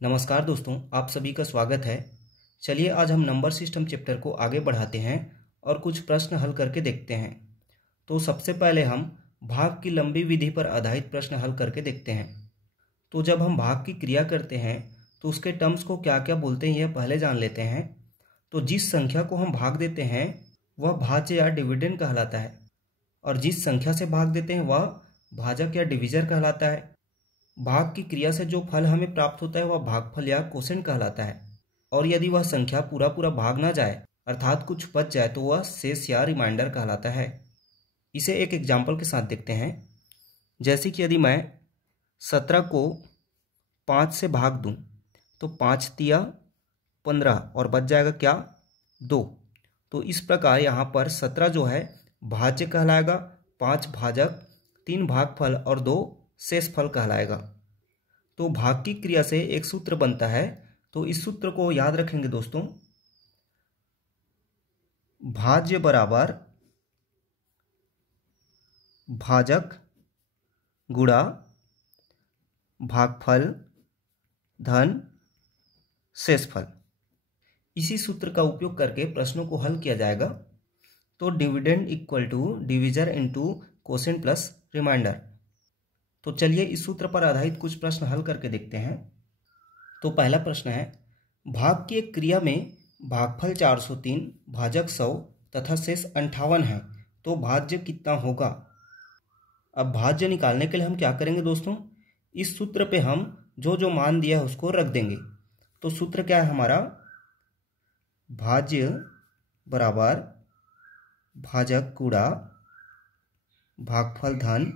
नमस्कार दोस्तों, आप सभी का स्वागत है। चलिए आज हम नंबर सिस्टम चैप्टर को आगे बढ़ाते हैं और कुछ प्रश्न हल करके देखते हैं। तो सबसे पहले हम भाग की लंबी विधि पर आधारित प्रश्न हल करके देखते हैं। तो जब हम भाग की क्रिया करते हैं तो उसके टर्म्स को क्या क्या बोलते हैं यह पहले जान लेते हैं। तो जिस संख्या को हम भाग देते हैं वह भाज्य या डिविडेंड कहलाता है, और जिस संख्या से भाग देते हैं वह भाजक या डिविजर कहलाता है। भाग की क्रिया से जो फल हमें प्राप्त होता है वह भागफल या कोसेंट कहलाता है, और यदि वह संख्या पूरा पूरा भाग ना जाए अर्थात कुछ बच जाए तो वह शेष या रिमाइंडर कहलाता है। इसे एक एग्जाम्पल के साथ देखते हैं। जैसे कि यदि मैं 17 को 5 से भाग दूं तो 5 तिया 15 और बच जाएगा क्या, 2। तो इस प्रकार यहाँ पर 17 जो है भाज्य कहलाएगा, 5 भाजक, 3 भागफल और 2 शेष फल कहलाएगा। तो भाग की क्रिया से एक सूत्र बनता है, तो इस सूत्र को याद रखेंगे दोस्तों। भाज्य बराबर भाजक गुणा भागफल धन शेषफल। इसी सूत्र का उपयोग करके प्रश्नों को हल किया जाएगा। तो dividend equal to divisor into quotient plus remainder. तो चलिए इस सूत्र पर आधारित कुछ प्रश्न हल करके देखते हैं। तो पहला प्रश्न है, भाग की एक क्रिया में भागफल 403, भाजक 100 तथा शेष 58 है, तो भाज्य कितना होगा। अब भाज्य निकालने के लिए हम क्या करेंगे दोस्तों, इस सूत्र पे हम जो जो मान दिया है उसको रख देंगे। तो सूत्र क्या है हमारा, भाज्य बराबर भाजक गुणा भागफल धन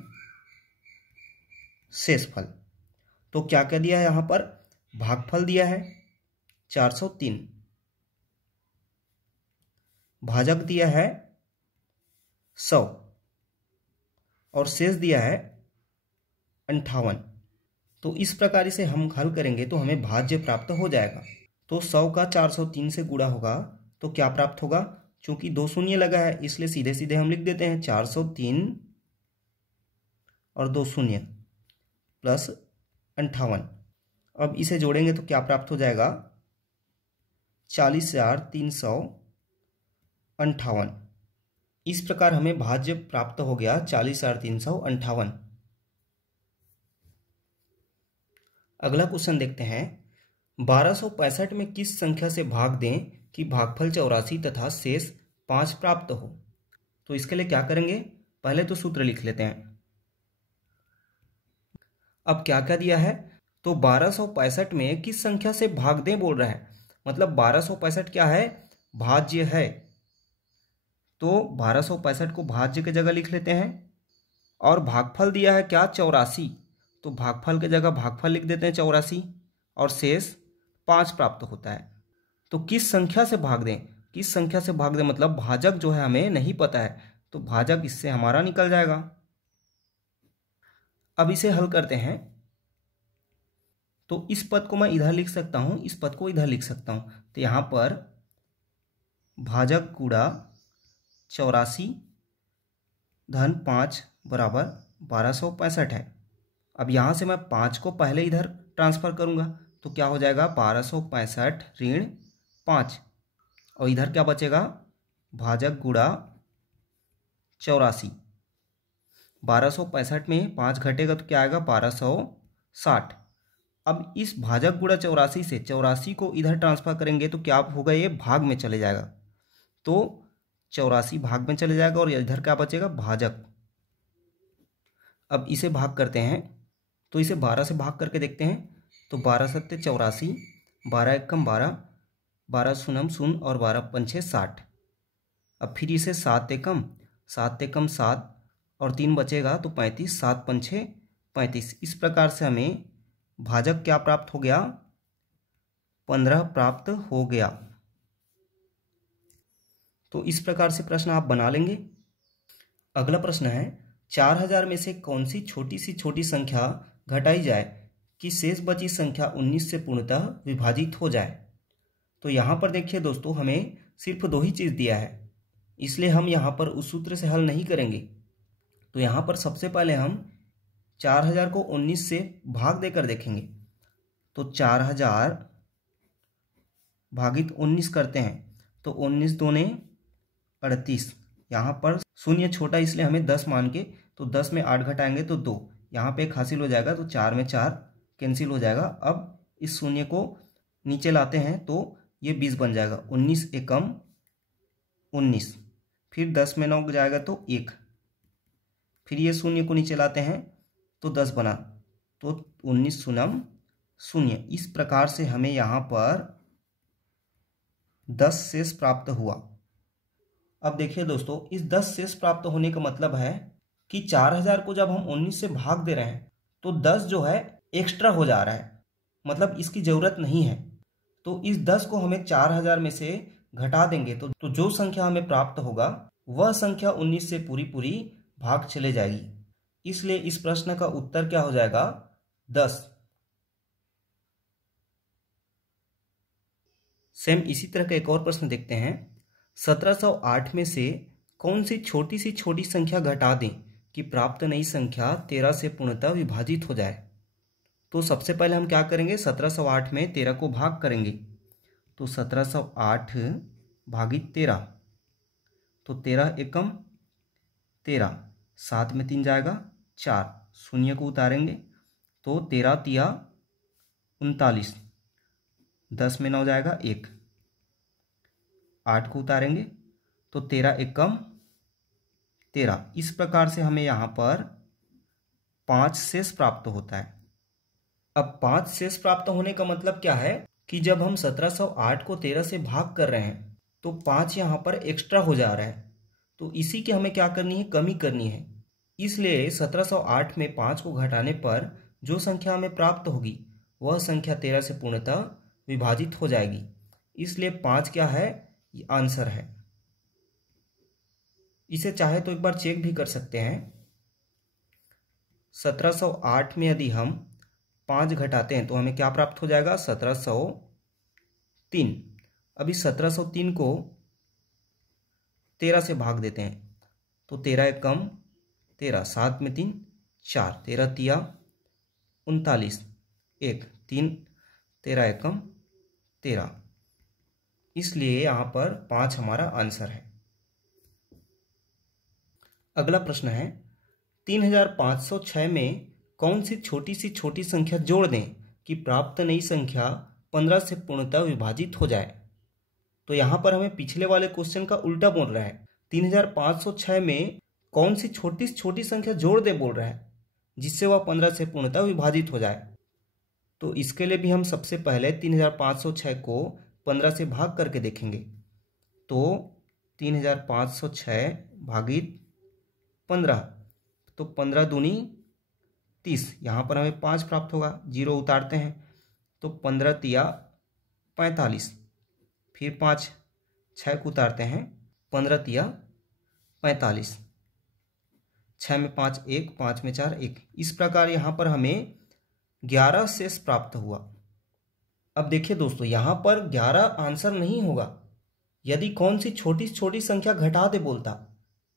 शेषफल। तो क्या क्या दिया है यहाँ पर, भागफल दिया है 403, भाजक दिया है 100 और शेष दिया है 58। तो इस प्रकार इसे हम हल करेंगे तो हमें भाज्य प्राप्त हो जाएगा। तो 100 का 403 से गुणा होगा तो क्या प्राप्त होगा, चूंकि 2 शून्य लगा है इसलिए सीधे सीधे हम लिख देते हैं 403 और 2 शून्य प्लस 58। अब इसे जोड़ेंगे तो क्या प्राप्त हो जाएगा, 40,358। इस प्रकार हमें भाज्य प्राप्त हो गया 40,358। अगला क्वेश्चन देखते हैं, 1265 में किस संख्या से भाग दें कि भागफल 84 तथा शेष 5 प्राप्त हो। तो इसके लिए क्या करेंगे, पहले तो सूत्र लिख लेते हैं। अब क्या क्या दिया है, तो 1265 में किस संख्या से भाग दें बोल रहा है, मतलब 1265 क्या है, भाज्य है। तो 1265 को भाज्य की जगह लिख लेते हैं। और भागफल दिया है क्या, 84, तो भागफल की जगह भागफल लिख देते हैं 84 और शेष 5 प्राप्त होता है। तो किस संख्या से भाग दें, किस संख्या से भाग दें मतलब भाजक जो है हमें नहीं पता है, तो भाजक इससे हमारा निकल जाएगा। अब इसे हल करते हैं। तो इस पद को मैं इधर लिख सकता हूं, इस पद को इधर लिख सकता हूं। तो यहां पर भाजक गुणा 84 धन 5 बराबर 1265 है। अब यहां से मैं 5 को पहले इधर ट्रांसफर करूंगा तो क्या हो जाएगा, 1265 ऋण 5, और इधर क्या बचेगा, भाजक गुणा 84। 1265 में 5 घटेगा तो क्या आएगा, 1260। अब इस भाजक गुणा 84 से 84 को इधर ट्रांसफर करेंगे तो क्या होगा, ये भाग में चले जाएगा। तो 84 भाग में चले जाएगा और इधर क्या बचेगा, भाजक। अब इसे भाग करते हैं, तो इसे 12 से भाग करके देखते हैं। तो 12 सत्ते 84, 12 एकम 12, 12 शून्यम शून्य और 12 पंछे 60। अब फिर इसे 7 एकम 7 और 3 बचेगा तो 35, 7 पंछे 35। इस प्रकार से हमें भाजक क्या प्राप्त हो गया, 15 प्राप्त हो गया। तो इस प्रकार से प्रश्न आप बना लेंगे। अगला प्रश्न है, 4000 में से कौन सी छोटी संख्या घटाई जाए कि शेष बची संख्या 19 से पूर्णतः विभाजित हो जाए। तो यहाँ पर देखिए दोस्तों, हमें सिर्फ 2 ही चीज़ दिया है, इसलिए हम यहाँ पर उस सूत्र से हल नहीं करेंगे। तो यहाँ पर सबसे पहले हम 4000 को 19 से भाग देकर देखेंगे। तो तो 4000 भागित 19 करते हैं तो 19 दूने 38। यहाँ पर शून्य छोटा इसलिए हमें 10 मान के, तो 10 में 8 घटाएंगे तो 2, यहाँ पे एक हासिल हो जाएगा तो 4 में 4 कैंसिल हो जाएगा। अब इस शून्य को नीचे लाते हैं तो ये 20 बन जाएगा। 19 एकम 19, फिर 10 में 9 जाएगा तो 1, फिर ये शून्य को नीचे लाते हैं तो 10 बना, तो 19 शून्यम शून्य। इस प्रकार से हमें यहाँ पर 10 शेष प्राप्त हुआ। अब देखिए दोस्तों, इस 10 शेष प्राप्त होने का मतलब है कि 4000 को जब हम 19 से भाग दे रहे हैं तो 10 जो है एक्स्ट्रा हो जा रहा है, मतलब इसकी ज़रूरत नहीं है। तो इस 10 को हमें 4000 में से घटा देंगे तो जो संख्या हमें प्राप्त होगा वह संख्या 19 से पूरी पूरी भाग चले जाएगी। इसलिए इस प्रश्न का उत्तर क्या हो जाएगा? 10। सेम इसी तरह का एक और प्रश्न देखते हैं। 1708 में से कौन सी छोटी संख्या घटा दें कि प्राप्त नई संख्या 13 से पूर्णतः विभाजित हो जाए। तो सबसे पहले हम क्या करेंगे? 1708 में 13 को भाग करेंगे, तो 1708 भागित 13, तो 13 एकम 13, 7 में 3 जाएगा 4, शून्य को उतारेंगे तो 13 तिया 39, 10 में 9 जाएगा 1, 8 को उतारेंगे तो 13 एकम 13। इस प्रकार से हमें यहाँ पर 5 शेष प्राप्त होता है। अब 5 शेष प्राप्त होने का मतलब क्या है कि जब हम 1708 को 13 से भाग कर रहे हैं तो 5 यहाँ पर एक्स्ट्रा हो जा रहा है, तो इसी की हमें क्या करनी है? कमी करनी है। इसलिए 1708 में 5 को घटाने पर जो संख्या हमें प्राप्त होगी वह संख्या 13 से पूर्णतः विभाजित हो जाएगी। इसलिए 5 क्या है? ये आंसर है। इसे चाहे तो एक बार चेक भी कर सकते हैं। 1708 में यदि हम 5 घटाते हैं तो हमें क्या प्राप्त हो जाएगा? 1703। अभी 1703 को 13 से भाग देते हैं तो 13 एकम 13, 7 में 3 4, 13 तिया 39, 1, 3, 13 एकम 13। इसलिए यहाँ पर 5 हमारा आंसर है। अगला प्रश्न है 3506 में कौन सी छोटी संख्या जोड़ दें कि प्राप्त नई संख्या 15 से पूर्णतः विभाजित हो जाए। तो यहाँ पर हमें पिछले वाले क्वेश्चन का उल्टा बोल रहा है। 3506 में कौन सी छोटी संख्या जोड़ दे बोल रहा है जिससे वह 15 से पूर्णतः विभाजित हो जाए। तो इसके लिए भी हम सबसे पहले 3506 को 15 से भाग करके देखेंगे। तो 3506 भागित 15, तो 15 दूनी 30, यहाँ पर हमें 5 प्राप्त होगा, 0 उतारते हैं तो 15 तिया 45, फिर 5 6 को उतारते हैं 15 तिया 45, 6 में 5 1, 5 में 4 1। इस प्रकार यहाँ पर हमें 11 शेष प्राप्त हुआ। अब देखिए दोस्तों, यहाँ पर 11 आंसर नहीं होगा। यदि कौन सी छोटी संख्या घटा दे बोलता,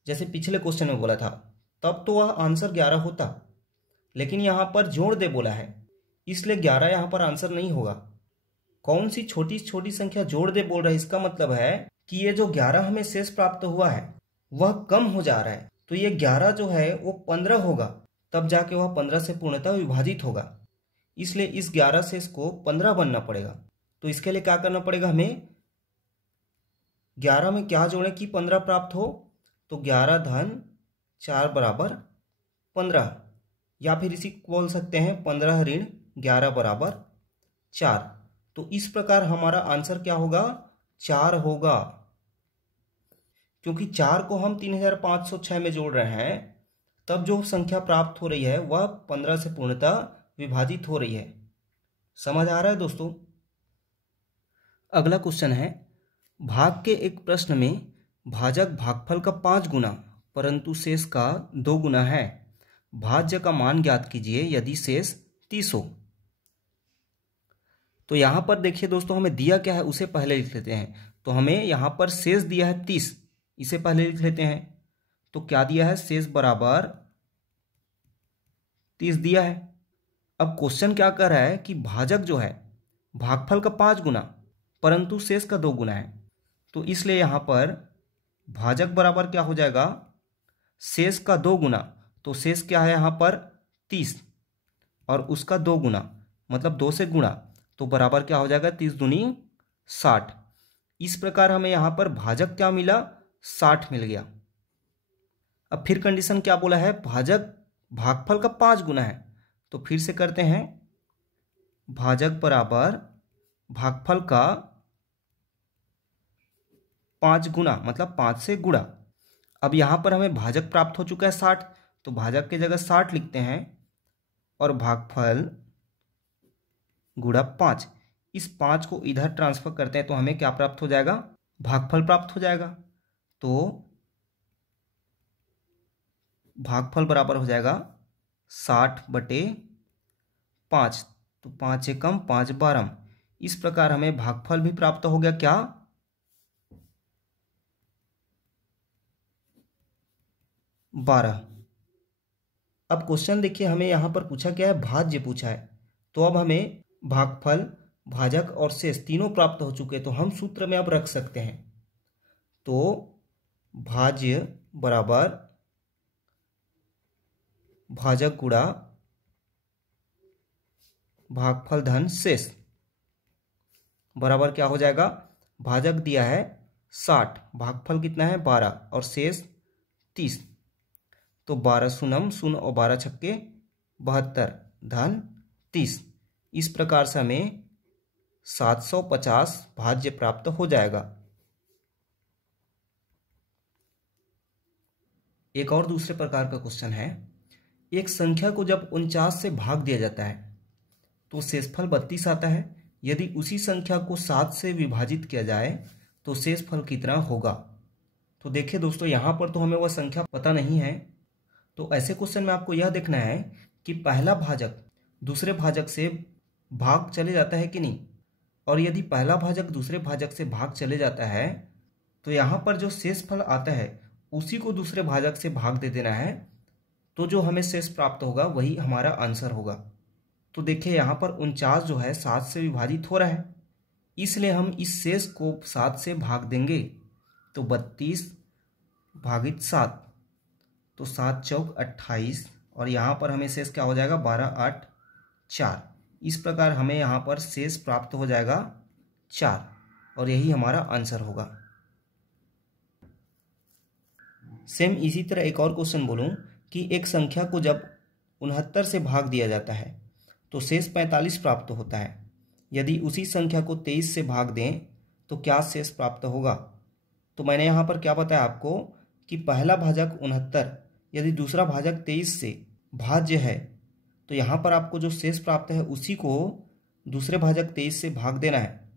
जैसे पिछले क्वेश्चन में बोला था, तब तो वह आंसर 11 होता, लेकिन यहाँ पर जोड़ दे बोला है, इसलिए 11 यहाँ पर आंसर नहीं होगा। कौन सी छोटी संख्या जोड़ दे बोल रहा है, इसका मतलब है कि ये जो 11 हमें शेष प्राप्त हुआ है वह कम हो जा रहा है। तो ये 11 जो है वो 15 होगा, तब जाके वह 15 से पूर्णतः विभाजित होगा। इसलिए इस 11 शेष को 15 बनना पड़ेगा। तो इसके लिए क्या करना पड़ेगा? हमें 11 में क्या जोड़े कि 15 प्राप्त हो? तो 11 धन 4 बराबर 15, या फिर इसी को बोल सकते हैं 15 ऋण 11 बराबर 4। तो इस प्रकार हमारा आंसर क्या होगा? 4 होगा, क्योंकि 4 को हम 3506 में जोड़ रहे हैं, तब जो संख्या प्राप्त हो रही है वह 15 से पूर्णतः विभाजित हो रही है। समझ आ रहा है दोस्तों? अगला क्वेश्चन है, भाग के एक प्रश्न में भाजक भागफल का 5 गुना परंतु शेष का 2 गुना है। भाज्य का मान ज्ञात कीजिए यदि शेष 30 हो। तो यहाँ पर देखिए दोस्तों, हमें दिया क्या है उसे पहले लिख लेते हैं। तो हमें यहाँ पर शेष दिया है 30, इसे पहले लिख लेते हैं। तो क्या दिया है? शेष बराबर 30 दिया है। अब क्वेश्चन क्या कर रहा है कि भाजक जो है भागफल का 5 गुना परंतु शेष का 2 गुना है, तो इसलिए यहाँ पर भाजक बराबर क्या हो जाएगा, शेष का 2 गुना। तो शेष क्या है यहाँ पर 30 और उसका 2 गुना मतलब 2 से गुणा, तो बराबर क्या हो जाएगा 30 दूनी 60। इस प्रकार हमें यहाँ पर भाजक क्या मिला, 60 मिल गया। अब फिर कंडीशन क्या बोला है, भाजक भागफल का 5 गुना है, तो फिर से करते हैं, भाजक बराबर भागफल का 5 गुना मतलब 5 से गुणा। अब यहाँ पर हमें भाजक प्राप्त हो चुका है 60, तो भाजक की जगह 60 लिखते हैं और भागफल गुणा 5, इस 5 को इधर ट्रांसफर करते हैं तो हमें क्या प्राप्त हो जाएगा, भागफल प्राप्त हो जाएगा। तो भागफल बराबर हो जाएगा 60/5, तो 5 एकम 5 12। इस प्रकार हमें भागफल भी प्राप्त हो गया क्या, 12। अब क्वेश्चन देखिए, हमें यहाँ पर पूछा क्या है, भाज्य पूछा है। तो अब हमें भागफल, भाजक और शेष तीनों प्राप्त हो चुके, तो हम सूत्र में अब रख सकते हैं। तो भाज्य बराबर भाजक गुणा भागफल धन शेष बराबर क्या हो जाएगा, भाजक दिया है 60, भागफल कितना है 12 और शेष 30, तो 12 शून्यम शून्य और 12 छक्के 72 धन 30। इस प्रकार से हमें 750 भाज्य प्राप्त हो जाएगा। एक और दूसरे प्रकार का क्वेश्चन है, एक संख्या को जब 49 से भाग दिया जाता है तो शेषफल 32 आता है। यदि उसी संख्या को 7 से विभाजित किया जाए तो शेषफल कितना होगा। तो देखिए दोस्तों, यहाँ पर तो हमें वह संख्या पता नहीं है, तो ऐसे क्वेश्चन में आपको यह देखना है कि पहला भाजक दूसरे भाजक से भाग चले जाता है कि नहीं, और यदि पहला भाजक दूसरे भाजक से भाग चले जाता है तो यहाँ पर जो शेषफल आता है उसी को दूसरे भाजक से भाग दे देना है, तो जो हमें शेष प्राप्त होगा वही हमारा आंसर होगा। तो देखिए यहाँ पर 49 जो है 7 से विभाजित हो रहा है, इसलिए हम इस शेष को 7 से भाग देंगे, तो 32 भागित 7, तो 7 चौक 28 और यहाँ पर हमें शेष क्या हो जाएगा 12 8 4। इस प्रकार हमें यहाँ पर शेष प्राप्त हो जाएगा 4 और यही हमारा आंसर होगा। सेम इसी तरह एक और क्वेश्चन बोलूं कि एक संख्या को जब 69 से भाग दिया जाता है तो शेष 45 प्राप्त होता है। यदि उसी संख्या को 23 से भाग दें तो क्या शेष प्राप्त होगा। तो मैंने यहाँ पर क्या बताया आपको कि पहला भाजक 69 यदि दूसरा भाजक 23 से भाज्य है तो यहाँ पर आपको जो शेष प्राप्त है उसी को दूसरे भाजक 23 से भाग देना है।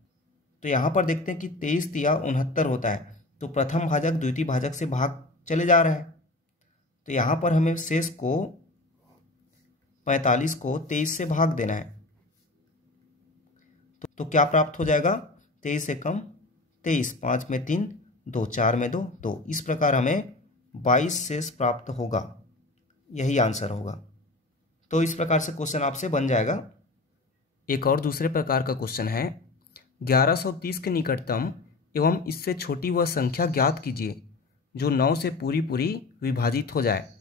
तो यहाँ पर देखते हैं कि 23 तिया 69 होता है, तो प्रथम भाजक द्वितीय भाजक से भाग चले जा रहा है, तो यहाँ पर हमें शेष को 45 को 23 से भाग देना है। तो क्या प्राप्त हो जाएगा, 23 एकम 23, 5 में 3 2, 4 में 2 2। इस प्रकार हमें 22 शेष प्राप्त होगा, यही आंसर होगा। तो इस प्रकार से क्वेश्चन आपसे बन जाएगा। एक और दूसरे प्रकार का क्वेश्चन है, 1130 के निकटतम एवं इससे छोटी वह संख्या ज्ञात कीजिए जो 9 से पूरी पूरी विभाजित हो जाए।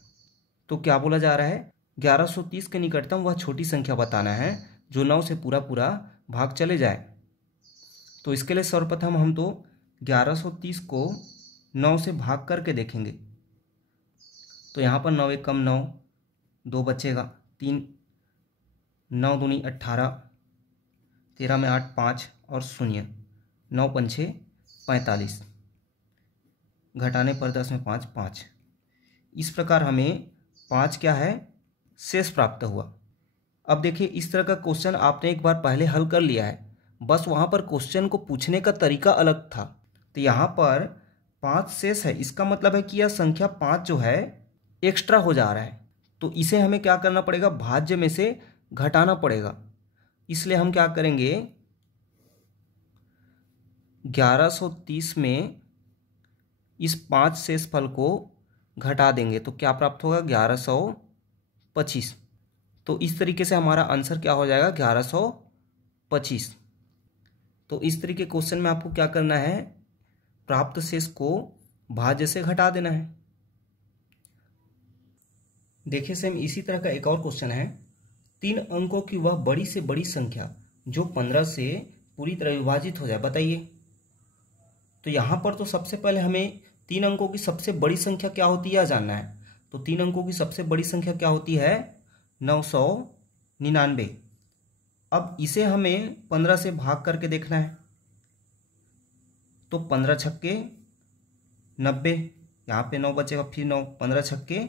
तो क्या बोला जा रहा है, 1130 के निकटतम वह छोटी संख्या बताना है जो 9 से पूरा पूरा भाग चले जाए। तो इसके लिए सर्वप्रथम हम तो 1130 को 9 से भाग करके देखेंगे। तो यहाँ पर 9 एकम 9, 2 बचेगा, 3 9 दूनी 18, 13 में 8 5 और 0, 9 पंछे 45, घटाने पर 10 में 5 5। इस प्रकार हमें 5 क्या है शेष प्राप्त हुआ। अब देखिए, इस तरह का क्वेश्चन आपने एक बार पहले हल कर लिया है, बस वहाँ पर क्वेश्चन को पूछने का तरीका अलग था। तो यहाँ पर 5 शेष है, इसका मतलब है कि यह संख्या 5 जो है एक्स्ट्रा हो जा रहा है, तो इसे हमें क्या करना पड़ेगा, भाज्य में से घटाना पड़ेगा। इसलिए हम क्या करेंगे, 1130 में इस 5 शेषफल को घटा देंगे, तो क्या प्राप्त होगा 1125। तो इस तरीके से हमारा आंसर क्या हो जाएगा 1125। तो इस तरीके क्वेश्चन में आपको क्या करना है, प्राप्त शेष को भाज्य से घटा देना है। देखिए सेम इसी तरह का एक और क्वेश्चन है, 3 अंकों की वह बड़ी से बड़ी संख्या जो 15 से पूरी तरह विभाजित हो जाए, बताइए। तो यहाँ पर तो सबसे पहले हमें 3 अंकों की सबसे बड़ी संख्या क्या होती है यह जानना है। तो 3 अंकों की सबसे बड़ी संख्या क्या होती है, 999। अब इसे हमें 15 से भाग करके देखना है। तो 15 छक्के 90, यहाँ पे 9 बचेगा, फिर 9, 15 छक्के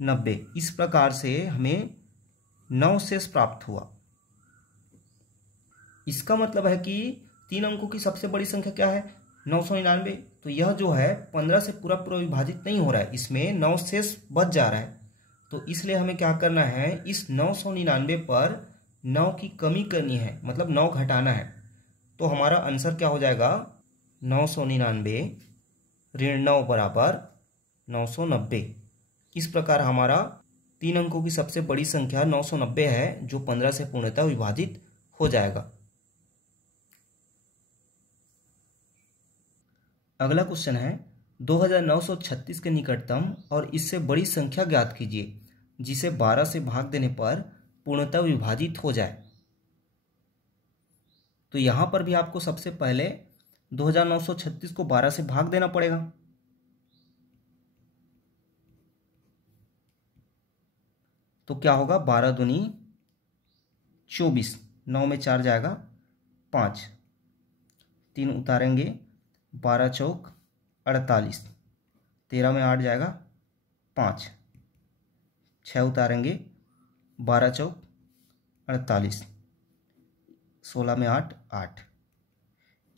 90। इस प्रकार से हमें 9 शेष प्राप्त हुआ। इसका मतलब है कि 3 अंकों की सबसे बड़ी संख्या क्या है, 999। तो यह जो है 15 से पूरा विभाजित नहीं हो रहा है, इसमें 9 शेष बच जा रहा है। तो इसलिए हमें क्या करना है, इस 999 पर 9 की कमी करनी है, मतलब 9 घटाना है। तो हमारा आंसर क्या हो जाएगा, 999 ऋण 9 बराबर 990। इस प्रकार हमारा 3 अंकों की सबसे बड़ी संख्या 990 है, जो 15 से पूर्णतः विभाजित हो जाएगा। अगला क्वेश्चन है, 2936 के निकटतम और इससे बड़ी संख्या ज्ञात कीजिए जिसे 12 से भाग देने पर पूर्णतः विभाजित हो जाए। तो यहां पर भी आपको सबसे पहले 2936 को 12 से भाग देना पड़ेगा। तो क्या होगा, 12 दूनी 24, 9 में 4 जाएगा 5, 3 उतारेंगे, 12 चौक 48, 13 में 8 जाएगा 5, 6 उतारेंगे, 12 चौक 48, 16 में 8 8।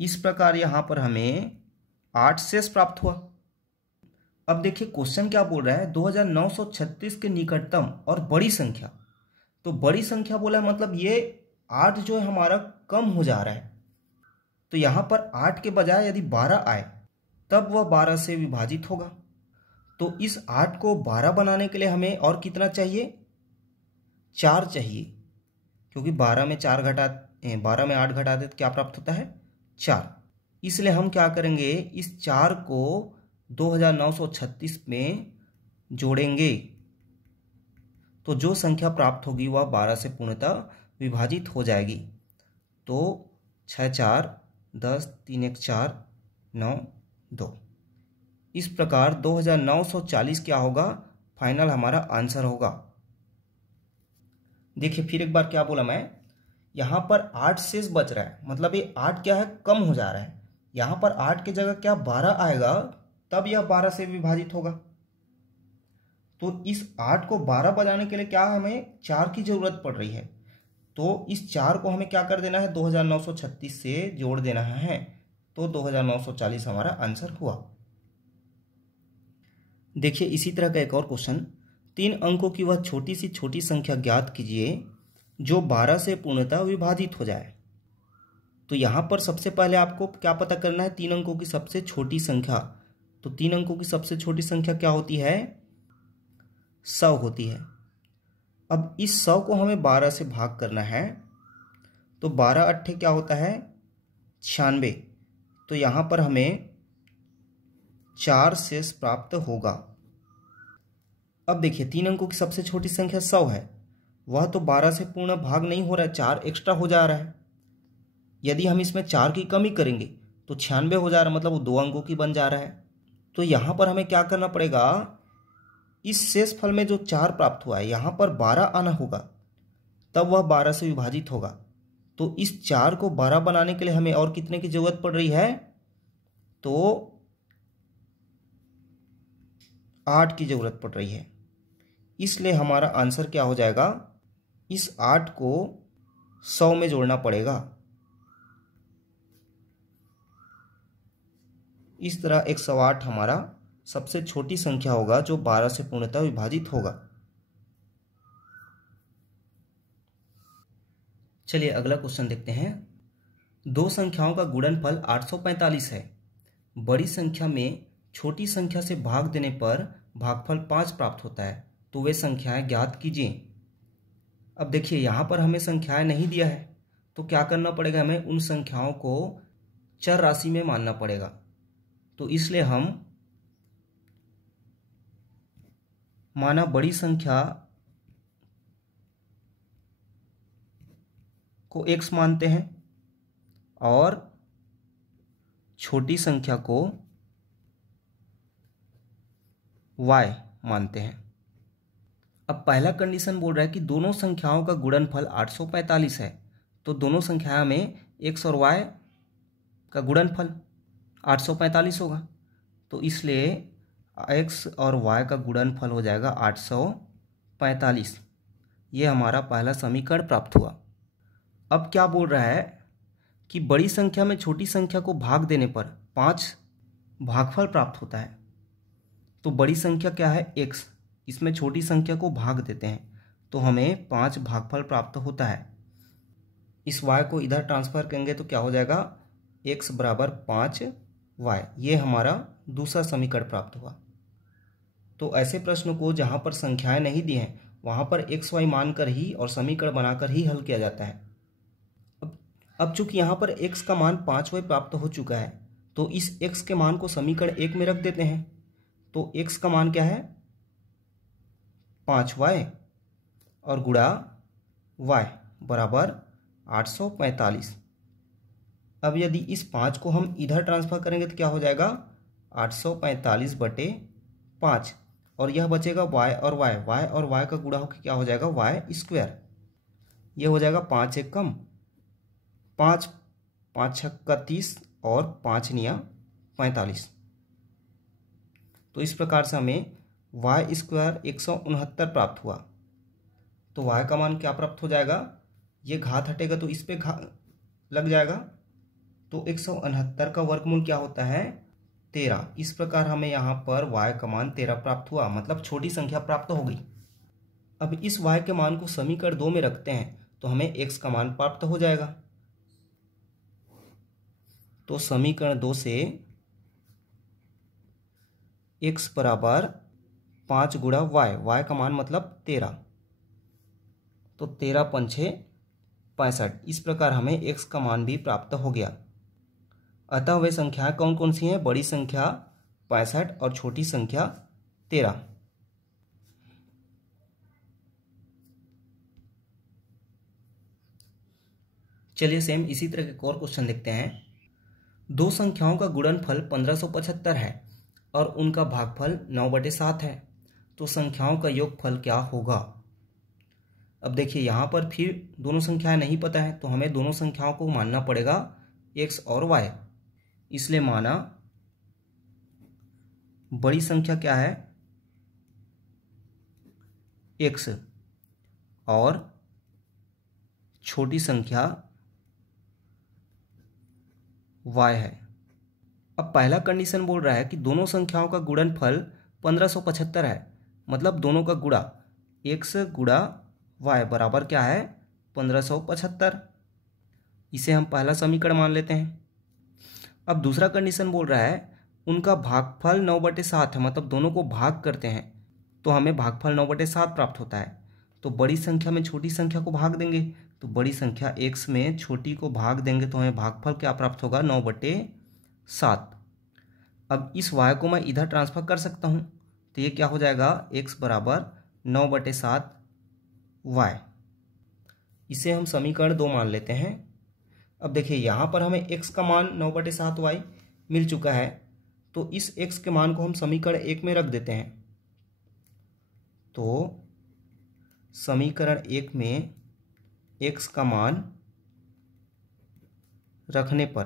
इस प्रकार यहाँ पर हमें 8 शेष प्राप्त हुआ। अब देखिए क्वेश्चन क्या बोल रहा है, 2936 के निकटतम और बड़ी संख्या। तो बड़ी संख्या बोला है, मतलब ये 8 जो है हमारा कम हो जा रहा है। तो यहाँ पर 8 के बजाय यदि 12 आए तब वह 12 से विभाजित होगा। तो इस 8 को 12 बनाने के लिए हमें और कितना चाहिए, 4 चाहिए, क्योंकि 12 में 8 घटा दे तो क्या प्राप्त होता है, 4। इसलिए हम क्या करेंगे, इस 4 को 2936 में जोड़ेंगे। तो जो संख्या प्राप्त होगी वह 12 से पूर्णतः विभाजित हो जाएगी। तो 6 4 10, 3 1 4, 9 2। इस प्रकार 2940 क्या होगा, फाइनल हमारा आंसर होगा। देखिए फिर एक बार क्या बोला मैं, यहां पर 8 शेष बच रहा है, मतलब ये 8 क्या है, कम हो जा रहा है। यहां पर 8 की जगह क्या 12 आएगा, तब यह 12 से विभाजित होगा। तो इस 8 को 12 बनाने के लिए क्या हमें 4 की जरूरत पड़ रही है। तो इस 4 को हमें क्या कर देना है, 2936 से जोड़ देना है। तो 2940 हमारा आंसर हुआ। देखिए इसी तरह का एक और क्वेश्चन, 3 अंकों की वह छोटी सी छोटी संख्या ज्ञात कीजिए जो 12 से पूर्णतः विभाजित हो जाए। तो यहां पर सबसे पहले आपको क्या पता करना है, 3 अंकों की सबसे छोटी संख्या। तो 3 अंकों की सबसे छोटी संख्या क्या होती है, 100 होती है। अब इस 100 को हमें 12 से भाग करना है। तो 12 अट्ठे क्या होता है, 96। तो यहां पर हमें 4 शेष प्राप्त होगा। अब देखिए 3 अंकों की सबसे छोटी संख्या 100 है, वह तो 12 से पूर्ण भाग नहीं हो रहा है, 4 एक्स्ट्रा हो जा रहा है। यदि हम इसमें 4 की कमी करेंगे तो 96 हो जा रहा है, मतलब वो 2 अंकों की बन जा रहा है। तो यहां पर हमें क्या करना पड़ेगा, इस शेष फल में जो 4 प्राप्त हुआ है यहां पर 12 आना होगा, तब वह 12 से विभाजित होगा। तो इस 4 को 12 बनाने के लिए हमें और कितने की जरूरत पड़ रही है, तो 8 की जरूरत पड़ रही है। इसलिए हमारा आंसर क्या हो जाएगा, इस 8 को 100 में जोड़ना पड़ेगा। इस तरह 108 हमारा सबसे छोटी संख्या होगा जो 12 से पूर्णतः विभाजित होगा। चलिए अगला क्वेश्चन देखते हैं। 2 संख्याओं का गुणनफल 845 है। बड़ी संख्या में छोटी संख्या से भाग देने पर भागफल 5 प्राप्त होता है। तो वे संख्याएं ज्ञात कीजिए। अब देखिए यहाँ पर हमें संख्याएं नहीं दिया है, तो क्या करना पड़ेगा, हमें उन संख्याओं को चर राशि में मानना पड़ेगा। तो इसलिए हम माना बड़ी संख्या को x मानते हैं और छोटी संख्या को y मानते हैं। अब पहला कंडीशन बोल रहा है कि दोनों संख्याओं का गुणनफल 845 है, तो दोनों संख्या में x और y का गुणनफल 845 होगा, तो इसलिए x और y का गुणनफल हो जाएगा 845। ये हमारा पहला समीकरण प्राप्त हुआ। अब क्या बोल रहा है कि बड़ी संख्या में छोटी संख्या को भाग देने पर 5 भागफल प्राप्त होता है। तो बड़ी संख्या क्या है x, इसमें छोटी संख्या को भाग देते हैं तो हमें 5 भागफल प्राप्त होता है। इस y को इधर ट्रांसफर करेंगे तो क्या हो जाएगा, x बराबर 5y। ये हमारा दूसरा समीकरण प्राप्त हुआ। तो ऐसे प्रश्न को जहाँ पर संख्याएं नहीं दी हैं वहाँ पर x y मानकर ही और समीकरण बनाकर ही हल किया जाता है। अब चूंकि यहाँ पर x का मान 5y प्राप्त हो चुका है, तो इस x के मान को समीकरण 1 में रख देते हैं। तो x का मान क्या है 5y और गुणा y बराबर 845। अब यदि इस 5 को हम इधर ट्रांसफर करेंगे तो क्या हो जाएगा 845/5, और यह बचेगा y और y का गुणा होकर क्या हो जाएगा y²। यह हो जाएगा 5 एक कम 5, 5 छक्का 30 और 5 निया 45। तो इस प्रकार से हमें y² 169 प्राप्त हुआ। तो y का मान क्या प्राप्त हो जाएगा, ये घात हटेगा तो इस पे लग जाएगा, तो 169 का वर्गमूल क्या होता है 13। इस प्रकार हमें यहाँ पर y का मान 13 प्राप्त हुआ, मतलब छोटी संख्या प्राप्त हो गई। अब इस y के मान को समीकरण 2 में रखते हैं तो हमें x का मान प्राप्त हो जाएगा। तो समीकरण 2 से x बराबर 5 गुणा y का मान मतलब 13, तो 13 पंछे 65। इस प्रकार हमें x का मान भी प्राप्त हो गया। अतः वे संख्याएं कौन कौन सी हैं, बड़ी संख्या 65 और छोटी संख्या 13। चलिए सेम इसी तरह के और क्वेश्चन देखते हैं। दो संख्याओं का गुणनफल 1575 है और उनका भागफल 9/7 है, तो संख्याओं का योगफल क्या होगा। अब देखिए यहाँ पर फिर दोनों संख्याएं नहीं पता है, तो हमें दोनों संख्याओं को मानना पड़ेगा x और y। इसलिए माना बड़ी संख्या क्या है x और छोटी संख्या y है। अब पहला कंडीशन बोल रहा है कि दोनों संख्याओं का गुणनफल 1575 है, मतलब दोनों का गुणा x गुणा y बराबर क्या है 1575। इसे हम पहला समीकरण मान लेते हैं। अब दूसरा कंडीशन बोल रहा है उनका भागफल 9/7 है, मतलब दोनों को भाग करते हैं तो हमें भागफल 9/7 प्राप्त होता है। तो बड़ी संख्या में छोटी संख्या को भाग देंगे, तो बड़ी संख्या x में छोटी को भाग देंगे तो हमें भागफल क्या प्राप्त होगा 9/7। अब इस y को मैं इधर ट्रांसफर कर सकता हूँ, तो ये क्या हो जाएगा x बराबर 9/7 y। इसे हम समीकरण 2 मान लेते हैं। अब देखिए यहाँ पर हमें x का मान 9/7 y मिल चुका है, तो इस x के मान को हम समीकरण 1 में रख देते हैं। तो समीकरण 1 में x का मान रखने पर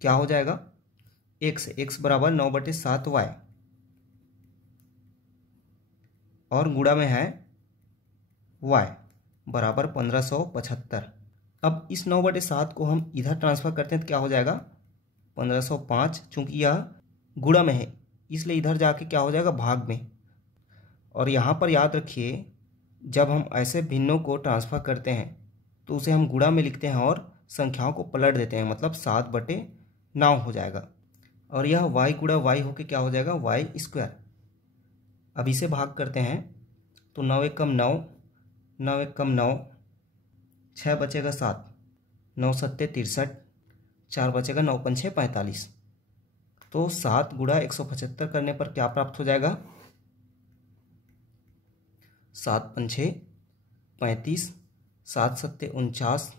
क्या हो जाएगा x बराबर 9/7 y और गुणा में है y बराबर 1575। अब इस 9/7 को हम इधर ट्रांसफर करते हैं तो क्या हो जाएगा 1505। चूंकि यह गुणा में है इसलिए इधर जाके क्या हो जाएगा भाग में। और यहाँ पर याद रखिए जब हम ऐसे भिन्नों को ट्रांसफर करते हैं तो उसे हम गुणा में लिखते हैं और संख्याओं को पलट देते हैं, मतलब 7/9 हो जाएगा। और यह y गुणा y होके क्या हो जाएगा y²। अब इसे भाग करते हैं तो 9 एक कम 9, 9 एक कम 9, 6 बचेगा 7, 9 सत्ते 63, 4 बचेगा, 9 पंछे 45। तो 7 गुणा 175 करने पर क्या प्राप्त हो जाएगा? 7 पंछे 35, 7 सत्ते 49,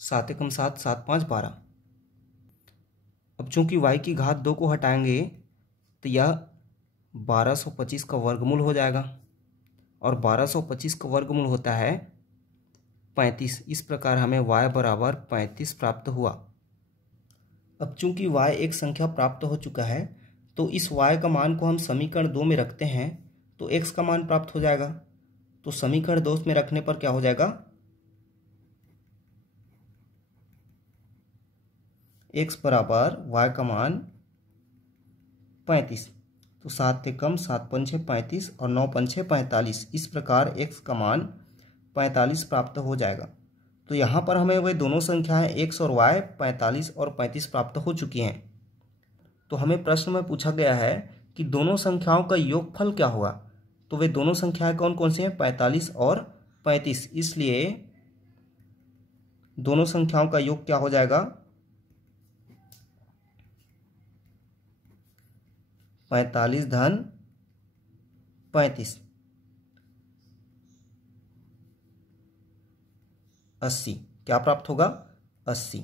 7 एकम 7, 7 5 12। अब चूंकि y की घात 2 को हटाएंगे तो यह 1225 का वर्गमूल हो जाएगा, और 1225 का वर्गमूल होता है 35। इस प्रकार हमें y बराबर 35 प्राप्त हुआ। अब चूंकि y एक संख्या प्राप्त हो चुका है तो इस y का मान को हम समीकरण 2 में रखते हैं तो x का मान प्राप्त हो जाएगा। तो समीकरण 2 में रखने पर क्या हो जाएगा? x बराबर y का मान 35। तो 7 से कम 7 पंछे 35 और 9 पंछे 45। इस प्रकार x का मान 45 प्राप्त हो जाएगा। तो यहाँ पर हमें वे दोनों संख्याएं x और y 45 और 35 प्राप्त हो चुकी हैं। तो हमें प्रश्न में पूछा गया है कि दोनों संख्याओं का योगफल क्या होगा। तो वे दोनों संख्याएं कौन कौन सी हैं? 45 और 35। इसलिए दोनों संख्याओं का योग क्या हो जाएगा? 45 धन 35 80। क्या प्राप्त होगा? 80।